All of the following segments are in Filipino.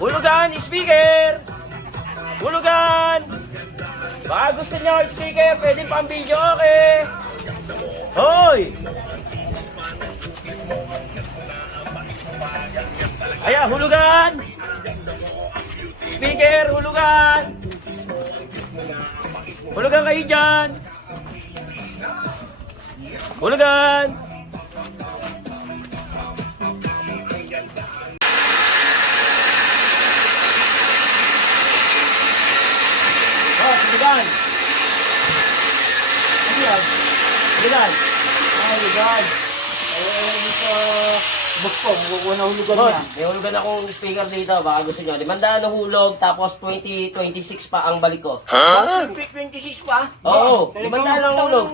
Hulugan, speaker! Hulugan! Baka gusto nyo speaker, pwede pang video, okay? Hoy! Ayan, hulugan! Speaker, hulugan! Hulugan kayo dyan! Hulugan! Oh, hulugan! Ano yan? Hulugan! Oh my God. Ito, bukpong, kukuha na hulugan Boss, niya. may hulugan akong speaker dito. Baka gusto nyo. 500 na hulog, tapos 2026 pa ang balik ko. Huh? 26 pa? Oo, 500 lang hulog.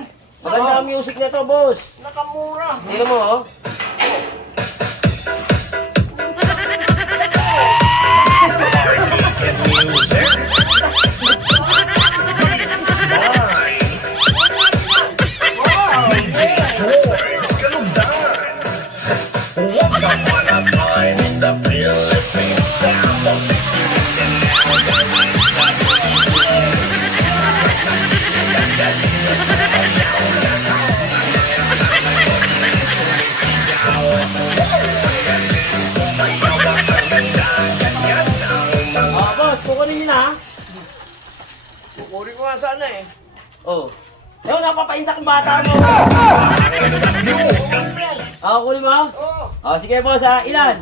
Maganda ang music na to, boss. Nakamura. Tingnan mo, oh. Once upon a time in the Philippines, there was a Boss, kukunin nyo na, ha? Kukunin ko nga sana eh. Oh. Ayaw, napapaintak ang bata mo. Kukunin mo? Oo. Sige, boss, ha? Ilan?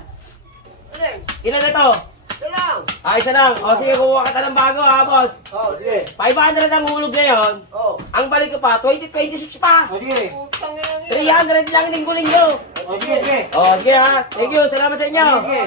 Aling, Ilan na to? ito lang. Isa lang. Sige, kukuha ka ng bago, ha, boss? Oo, sige. 500 ang hulog ngayon. Oo. Ang balik ko pa, 2026 pa. Sige. Putang ina yan. 300 lang linggo-linggo. Sige. Sige, ha? Thank you. Salamat sa inyo. Sige.